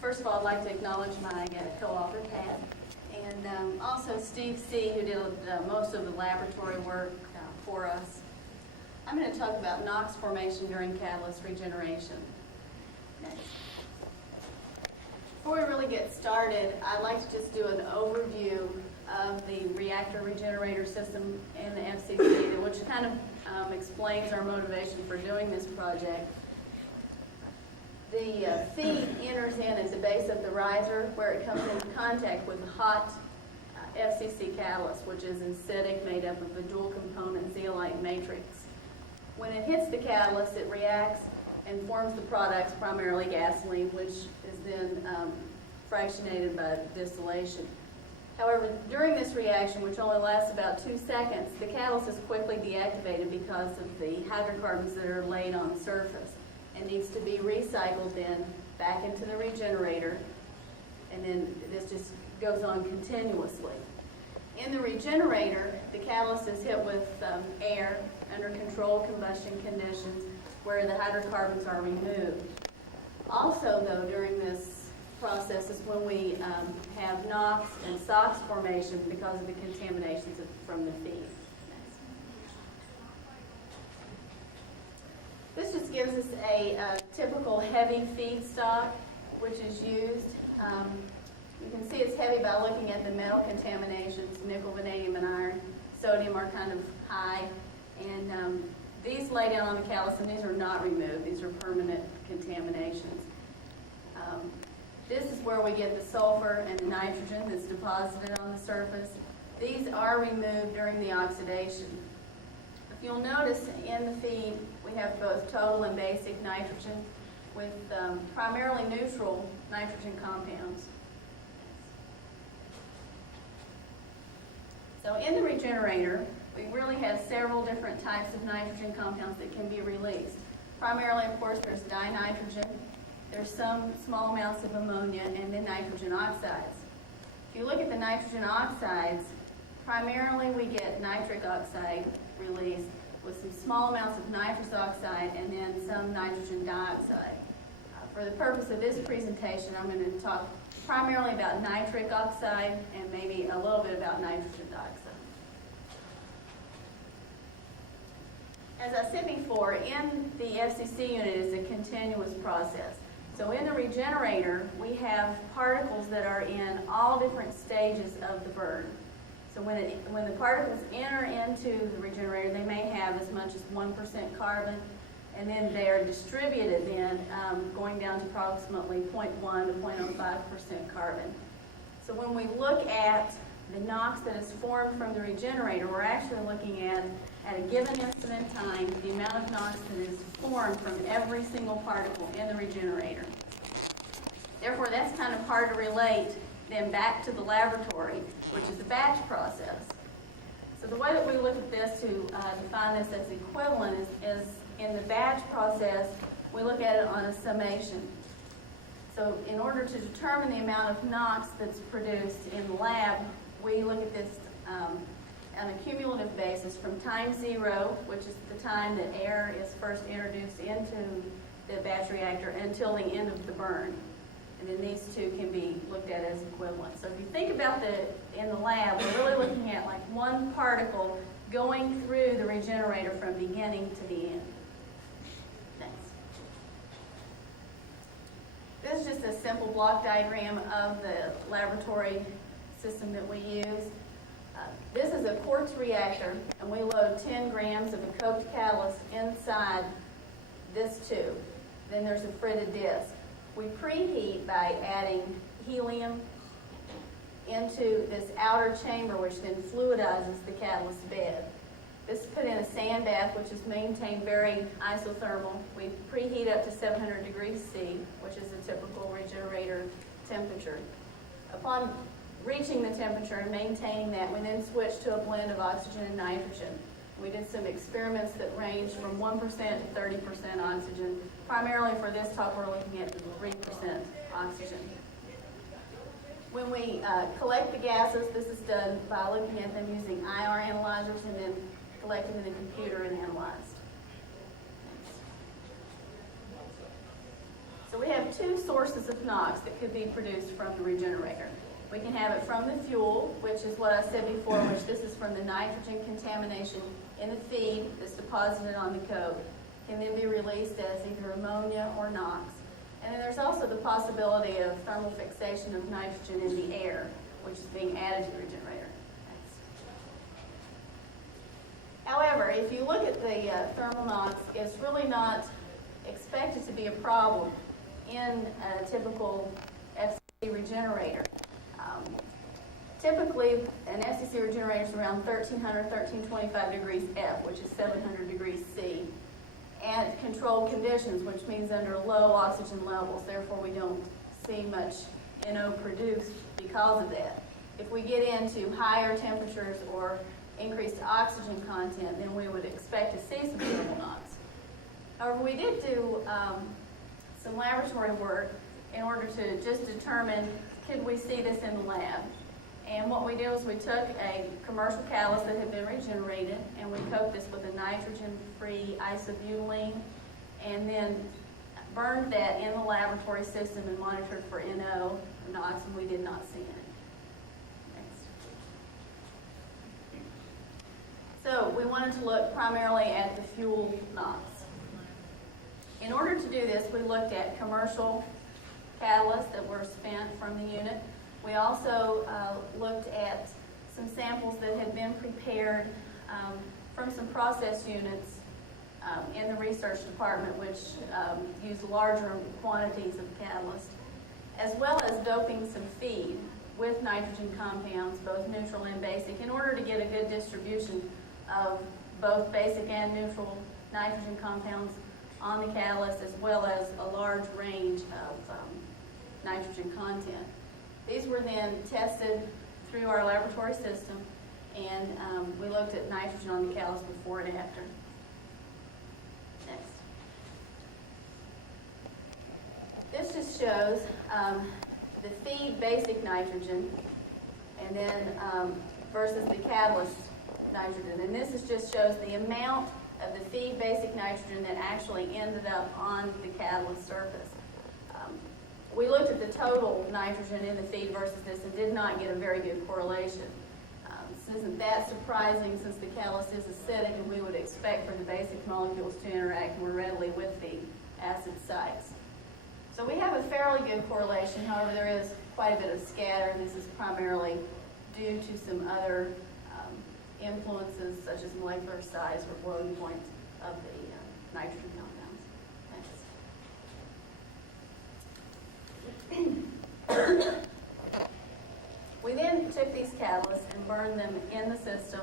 First of all, I'd like to acknowledge my co-author, Pat, and also Steve C., who did most of the laboratory work for us. I'm going to talk about NOx formation during catalyst regeneration. Next. Before we really get started, I'd like to just do an overview of the reactor regenerator system in the FCC, which kind of explains our motivation for doing this project. The feed enters in at the base of the riser where it comes into contact with the hot FCC catalyst, which is acidic, made up of a dual component zeolite matrix. When it hits the catalyst, it reacts and forms the products, primarily gasoline, which is then fractionated by distillation. However, during this reaction, which only lasts about 2 seconds, the catalyst is quickly deactivated because of the hydrocarbons that are laid on the surface, and needs to be recycled then back into the regenerator, and then this just goes on continuously. In the regenerator, the catalyst is hit with air under controlled combustion conditions where the hydrocarbons are removed. Also, though, during this process is when we have NOx and SOx formation because of the contaminations from the feed. This just gives us a typical heavy feedstock which is used. You can see it's heavy by looking at the metal contaminations. Nickel, vanadium, and iron. Sodium are kind of high. And these lay down on the catalyst, and these are not removed. These are permanent contaminations. This is where we get the sulfur and the nitrogen that's deposited on the surface. These are removed during the oxidation. If you'll notice in the feed, we have both total and basic nitrogen with primarily neutral nitrogen compounds. So in the regenerator, we really have several different types of nitrogen compounds that can be released. Primarily, of course, there's dinitrogen, there's some small amounts of ammonia, and then nitrogen oxides. If you look at the nitrogen oxides, primarily we get nitric oxide released with some small amounts of nitrous oxide and then some nitrogen dioxide. For the purpose of this presentation, I'm going to talk primarily about nitric oxide and maybe a little bit about nitrogen dioxide. As I said before, in the FCC unit is a continuous process. So in the regenerator, we have particles that are in all different stages of the burn. So when the particles enter into the regenerator, they may have as much as 1% carbon, and then they are distributed then going down to approximately 0.1 to 0.05% carbon. So when we look at the NOx that is formed from the regenerator, we're actually looking at a given instant in time, the amount of NOx that is formed from every single particle in the regenerator. Therefore, that's kind of hard to relate then back to the laboratory, which is a batch process. So the way that we look at this to define this as equivalent is in the batch process, we look at it on a summation. So in order to determine the amount of NOx that's produced in the lab, we look at this on a cumulative basis from time 0, which is the time that air is first introduced into the batch reactor, until the end of the burn. And then these two can be looked at as equivalent. So if you think about in the lab, we're really looking at like one particle going through the regenerator from beginning to the end. Next. This is just a simple block diagram of the laboratory system that we use. This is a quartz reactor, and we load 10 grams of a coked catalyst inside this tube. Then there's a fritted disc. We preheat by adding helium into this outer chamber, which then fluidizes the catalyst bed. This is put in a sand bath, which is maintained very isothermal. We preheat up to 700 degrees C, which is a typical regenerator temperature. Upon reaching the temperature and maintaining that, we then switch to a blend of oxygen and nitrogen. We did some experiments that ranged from 1% to 30% oxygen. Primarily for this talk, we're looking at 3% oxygen. When we collect the gases, this is done by looking at them using IR analyzers and then collected in the computer and analyzed. So we have have two sources of NOx that could be produced from the regenerator. We can have it from the fuel, which is what I said before, which this is from the nitrogen contamination in the feed that's deposited on the coat, can then be released as either ammonia or NOx. And then there's also the possibility of thermal fixation of nitrogen in the air, which is being added to the regenerator. However, if you look at the thermal NOx, it's really not expected to be a problem in a typical FCC regenerator. Typically, an FCC regenerator is around 1300, 1325 degrees F, which is 700 degrees C, and controlled conditions, which means under low oxygen levels. Therefore, we don't see much NO produced because of that. If we get into higher temperatures or increased oxygen content, then we would expect to see some thermal NOx. However, we did do some laboratory work in order to just determine, could we see this in the lab? And what we did was we took a commercial catalyst that had been regenerated, and we coated this with a nitrogen-free isobutylene, and then burned that in the laboratory system and monitored for NO or NOx, and we did not see any. So we wanted to look primarily at the fuel NOx. In order to do this, we looked at commercial catalysts that were spent from the unit. We also looked at some samples that had been prepared from some process units in the research department, which use larger quantities of catalyst, as well as doping some feed with nitrogen compounds, both neutral and basic, in order to get a good distribution of both basic and neutral nitrogen compounds on the catalyst, as well as a large range of nitrogen content. These were then tested through our laboratory system, and we looked at nitrogen on the catalyst before and after. Next. This just shows the feed basic nitrogen, and then versus the catalyst nitrogen. And this just shows the amount of the feed basic nitrogen that actually ended up on the catalyst surface. We looked at the total nitrogen in the feed versus this and did not get a very good correlation. This isn't that surprising since the catalyst is acidic, and we would expect for the basic molecules to interact more readily with the acid sites. So we have a fairly good correlation. However, there is quite a bit of scatter. This is primarily due to some other influences, such as molecular size or boiling point of the nitrogen compounds. We then took these catalysts and burned them in the system,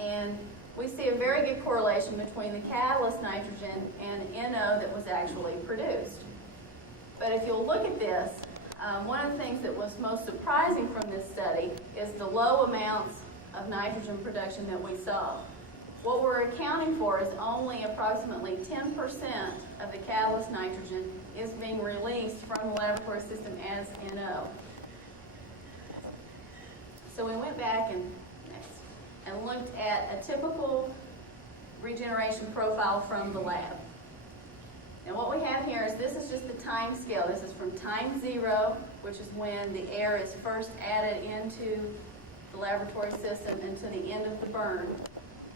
and we see a very good correlation between the catalyst nitrogen and NO that was actually produced. But if you'll look at this, one of the things that was most surprising from this study is the low amounts of nitrogen production that we saw. What we're accounting for is only approximately 10% of the catalyst nitrogen is being released from the laboratory system as NO. So we went back and looked at a typical regeneration profile from the lab. And what we have here is, this is just the time scale. This is from time 0, which is when the air is first added into the laboratory system, and to the end of the burn.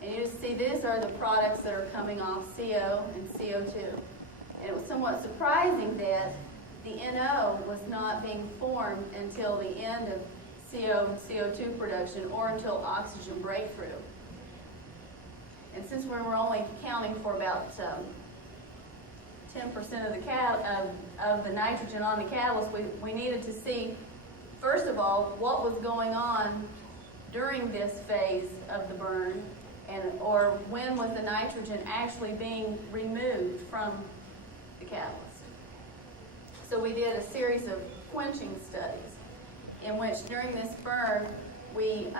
And you just see these are the products that are coming off, CO and CO2. And it was somewhat surprising that the NO was not being formed until the end of CO and CO2 production, or until oxygen breakthrough. And since we were only counting for about 10% of the nitrogen on the catalyst, we needed to see, first of all, what was going on during this phase of the burn, or when was the nitrogen actually being removed from the catalyst. So we did a series of quenching studies in which, during this burn, we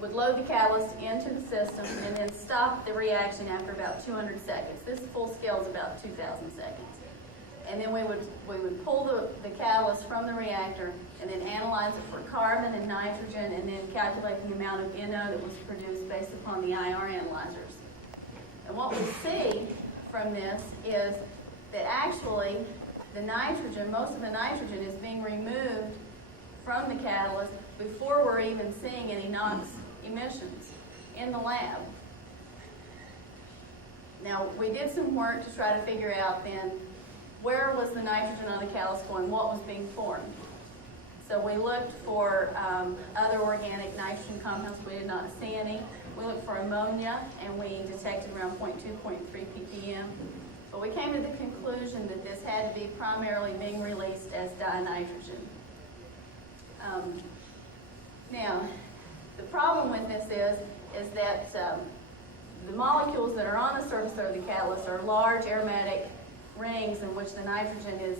would load the catalyst into the system and then stop the reaction after about 200 seconds. This full scale is about 2,000 seconds. And then we would pull the catalyst from the reactor and then analyze it for carbon and nitrogen, and then calculate the amount of NO that was produced based upon the IR analyzers. And what we see from this is that actually the nitrogen, most of the nitrogen is being removed from the catalyst before we're even seeing any NOx emissions in the lab. Now, we did some work to try to figure out then where was the nitrogen on the catalyst going, what was being formed. So we looked for other organic nitrogen compounds. We did not see any. We looked for ammonia, and we detected around 0.2, 0.3 ppm. But we came to the conclusion that this had to be primarily being released as dinitrogen. Now, the problem with this is that the molecules that are on the surface of the catalyst are large aromatic rings in which the nitrogen is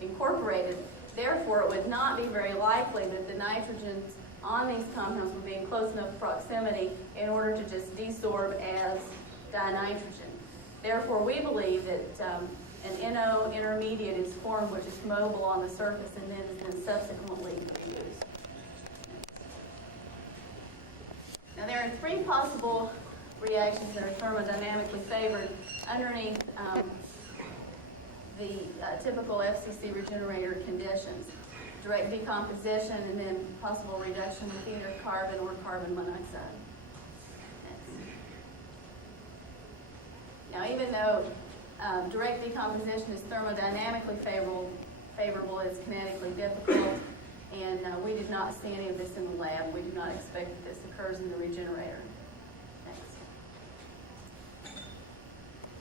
incorporated. Therefore, it would not be very likely that the nitrogens on these compounds would be in close enough proximity in order to just desorb as dinitrogen. Therefore, we believe that an NO intermediate is formed which is mobile on the surface and then is then subsequently reused. Now, there are three possible reactions that are thermodynamically favored underneath the typical FCC regenerator conditions. Direct decomposition and then possible reduction with either carbon or carbon monoxide. Now, even though direct decomposition is thermodynamically favorable, it's kinetically difficult, and we did not see any of this in the lab. We do not expect that this occurs in the regenerator.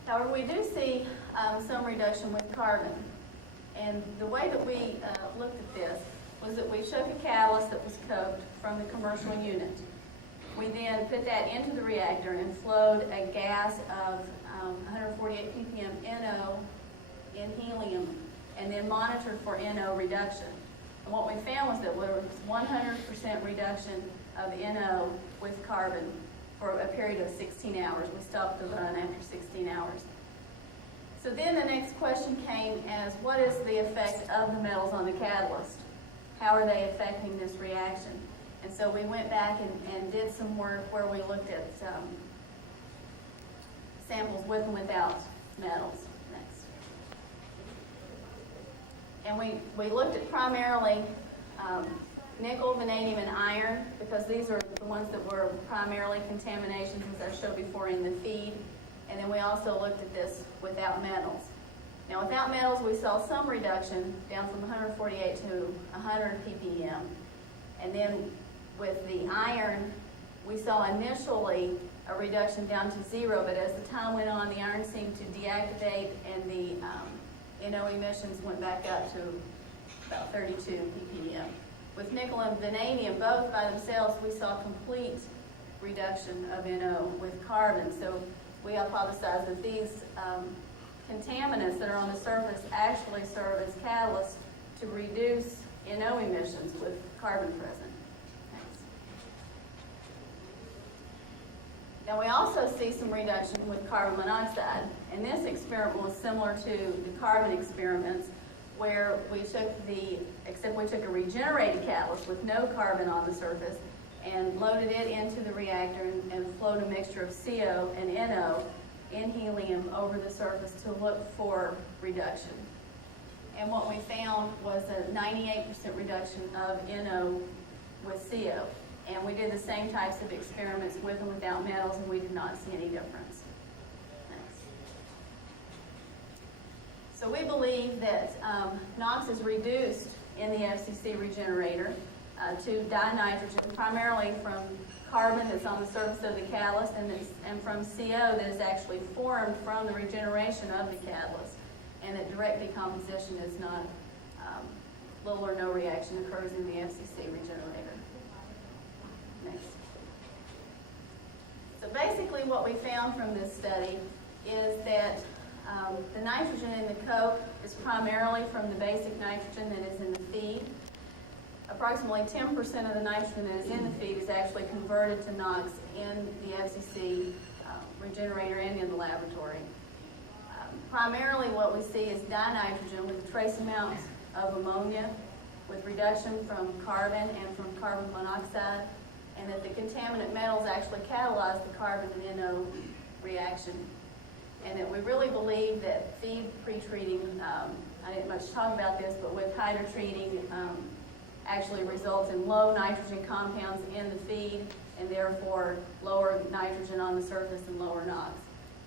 However, we do see some reduction with carbon. And the way that we looked at this was that we took a catalyst that was coked from the commercial unit. We then put that into the reactor and flowed a gas of 148 ppm NO in helium and then monitored for NO reduction. And what we found was that there was 100% reduction of NO with carbon for a period of 16 hours. We stopped the run after 16 hours. So then the next question came as, what is the effect of the metals on the catalyst? How are they affecting this reaction? And so we went back and did some work where we looked at samples with and without metals. Next. And we looked at primarily nickel, vanadium, and iron, because these are the ones that were primarily contaminations, as I showed before, in the feed. And then we also looked at this without metals. Now, without metals, we saw some reduction down from 148 to 100 ppm. And then with the iron, we saw initially a reduction down to 0, but as the time went on, the iron seemed to deactivate, and the NO emissions went back up to about 32 ppm. With nickel and vanadium, both by themselves, we saw complete reduction of NO with carbon. So we hypothesized that these contaminants that are on the surface actually serve as catalysts to reduce NO emissions with carbon present. Thanks. Now, we also see some reduction with carbon monoxide, and this experiment was similar to the carbon experiments, where we took except we took a regenerated catalyst with no carbon on the surface and loaded it into the reactor and flowed a mixture of CO and NO in helium over the surface to look for reduction. And what we found was a 98% reduction of NO with CO. And we did the same types of experiments with and without metals, and we did not see any difference. Next. So we believe that NOx is reduced in the FCC regenerator to dinitrogen, primarily from carbon that's on the surface of the catalyst and from CO that is actually formed from the regeneration of the catalyst, and that direct decomposition is not, little or no reaction occurs in the FCC regenerator. Next. So basically what we found from this study is that the nitrogen in the coke is primarily from the basic nitrogen that is in the feed. Approximately 10% of the nitrogen that is in the feed is actually converted to NOx in the FCC regenerator and in the laboratory. Primarily what we see is dinitrogen with trace amounts of ammonia, with reduction from carbon and from carbon monoxide, and that the contaminant metals actually catalyze the carbon and NO reaction. and that we really believe that feed pre-treating, I didn't much talk about this, but with hydrotreating, actually results in low nitrogen compounds in the feed, and therefore lower nitrogen on the surface and lower NOx.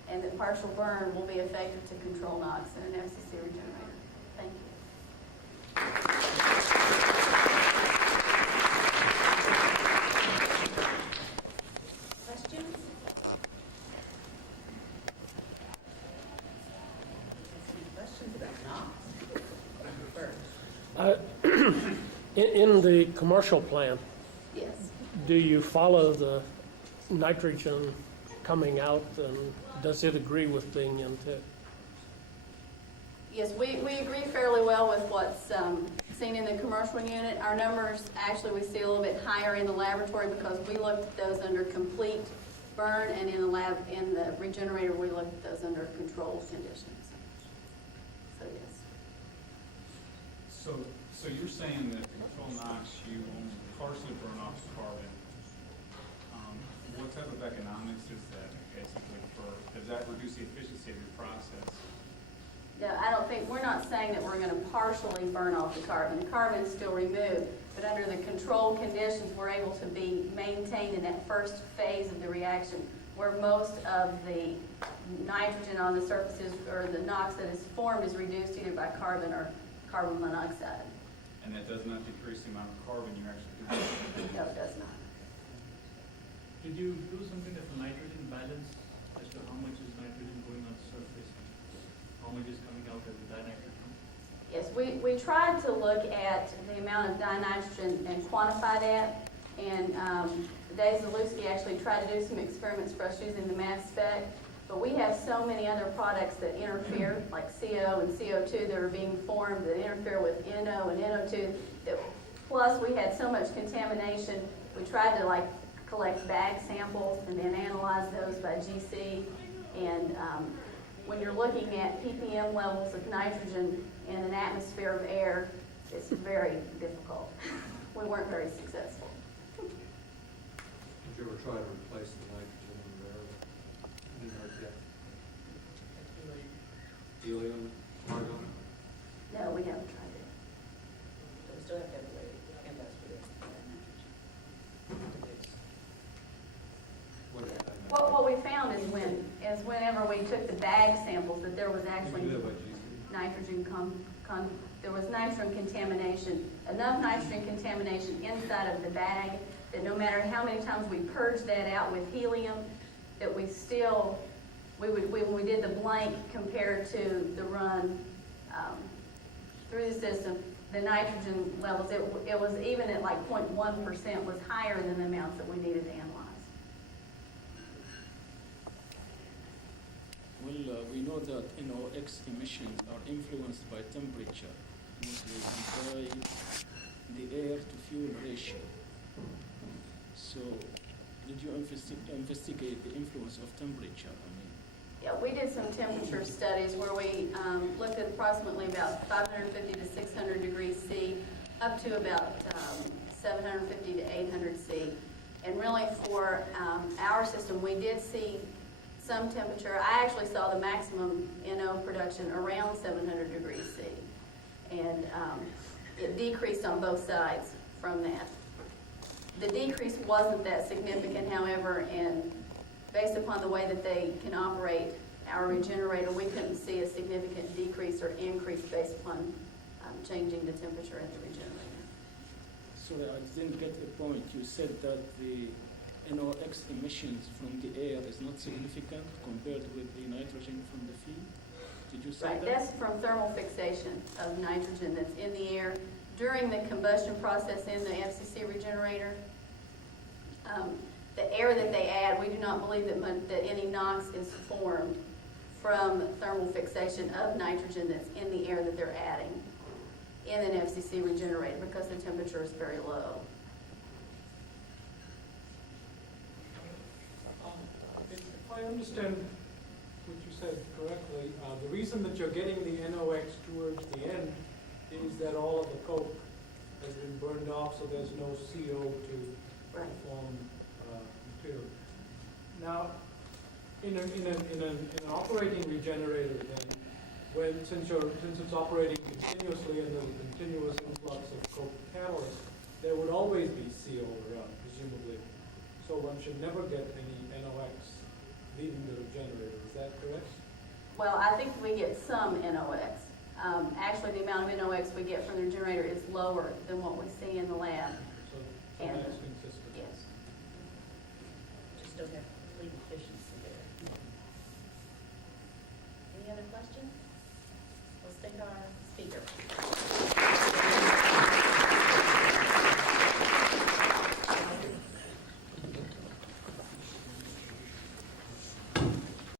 And that partial burn will be effective to control NOx in an FCC regenerator. Thank you. Questions? Any questions about NOx? First. In the commercial plant, Yes. do you follow the nitrogen coming out, and does it agree with being into? Yes, we agree fairly well with what's seen in the commercial unit. Our numbers, actually, we see a little bit higher in the laboratory because we looked at those under complete burn, and in the regenerator, we looked at those under controlled conditions. So, yes. So you're saying that to control NOx, you only partially burn off the carbon. What type of economics is that basically does that reduce the efficiency of your process? No, I don't think, we're not saying that we're going to partially burn off the carbon. The carbon is still removed, but under the controlled conditions, we're able to be maintained in that first phase of the reaction where most of the nitrogen on the surfaces or the NOx that is formed is reduced either by carbon or carbon monoxide. And that does not decrease the amount of carbon you actually produce? No, it does not. Did you do something of a nitrogen balance as to how much is nitrogen going on the surface, how much is coming out as dinitrogen? Yes, we tried to look at the amount of dinitrogen and quantify that. And Dave Zalewski actually tried to do some experiments for us using the mass spec. But we have so many other products that interfere, like CO and CO2 that are being formed that interfere with NO and NO2. Plus, we had so much contamination. We tried to collect bag samples and then analyze those by GC. And when you're looking at ppm levels of nitrogen in an atmosphere of air, it's very difficult. We weren't very successful. Did you ever try to replace the nitrogen in the air? Didn't hurt yet. Helium, argon? No, we haven't tried it. So we still have to have a way to test for this. What we found is whenever we took the bag samples that there was actually Did you do that by GC? nitrogen there was nitrogen contamination, enough nitrogen contamination inside of the bag that no matter how many times we purged that out with helium, that we still, when we did the blank compared to the run through the system, the nitrogen levels, it was even at 0.1% was higher than the amounts that we needed to analyze. Well, we know that NOx emissions are influenced by temperature, mostly by the air-to-fuel ratio. So, did you investigate the influence of temperature? Yeah, we did some temperature studies where we looked at approximately about 550 to 600 degrees C, up to about 750 to 800 C. And really for our system, we did see some temperature. I actually saw the maximum NO production around 700 degrees C. And it decreased on both sides from that. The decrease wasn't that significant, however, and based upon the way that they can operate our regenerator, we couldn't see a significant decrease or increase based upon changing the temperature at the regenerator. Sorry, I didn't get the point. You said that the NOx emissions from the air is not significant compared with the nitrogen from the feed? Did you say Right, that? that's from thermal fixation of nitrogen that's in the air during the combustion process in the FCC regenerator. The air that they add, we do not believe that any NOx is formed from thermal fixation of nitrogen that's in the air that they're adding in an FCC regenerator because the temperature is very low. If I understand what you said correctly, the reason that you're getting the NOx towards the end is that all of the coke has been burned off, so there's no CO to Right. form material. Now, In an operating regenerator, then, since it's operating continuously and there's a continuous influx of coke catalyst, there would always be CO around, presumably. So one should never get any NOx leaving the regenerator. Is that correct? Well, I think we get some NOx. Actually, the amount of NOx we get from the generator is lower than what we see in the lab.